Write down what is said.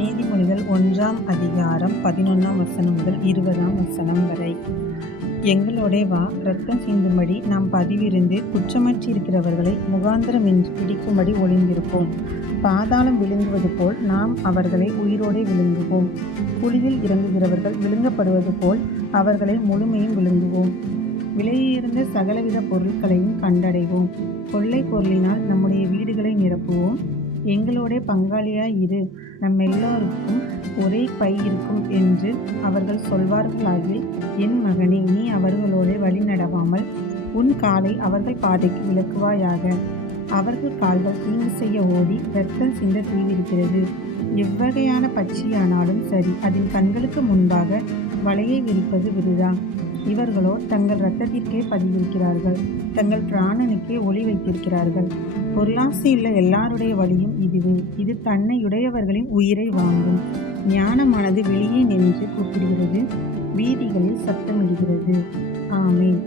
நீதிமொழிகள் 1ஆம் அதிகாரம் 11ஆம் வசனம் முதல் 20ஆம் வசனம் வரை. எங்களோடே வா, இரத்தம் சிந்தும்படி நாம் பதிவிருந்து குற்றமற்றிருக்கிறவர்களை முகாந்திரமின்றி பிடிக்கும்படி ஒளிந்திருப்போம். பாதாளம் விழுங்குவது போல் நாம் அவர்களை உயிரோடே விழுங்குவோம். குழியில் இறங்குகிறவர்கள் விழுங்கப்படுவது போல் அவர்களை முழுமையும் விழுங்குவோம். விலையுயர்ந்த சகலவித பொருட்களையும் கண்டடைவோம். கொள்ளை பொருளினால் நம்முடைய வீடுகளை நிரப்புவோம். எங்களோட பங்காளியாய் இரு, நம்மெல்லோருக்கும் ஒரே பை இருக்கும் என்று அவர்கள் சொல்வார்களாகில், என் மகனே, நீ அவர்களோட வழி நடவாமல் உன் காலை அவர்கள் பாதைக்கு விலக்குவாயாக. அவர்கள் கால்கள் தீங்கு செய்ய ஓடி இரத்தம் சிந்த தீவிரிக்கிறது. எவ்வகையான பட்சியானாலும் சரி, அதன் கண்களுக்கு முன்பாக வலையை விரிப்பது விருதா. இவர்களோ தங்கள் இரத்தத்திற்கே பதிவிருக்கிறார்கள், தங்கள் பிராணனுக்கே ஒளி வைத்திருக்கிறார்கள். பொருளாசையுள்ள எல்லாருடைய வழியும் இதுவே, இது தன்னையுடையவர்களின் உயிரை வாங்கும். ஞானமானது வெளியே நின்று கூப்பிடுகிறது, வீதிகளில் சத்தமிடுகிறது. ஆமென்.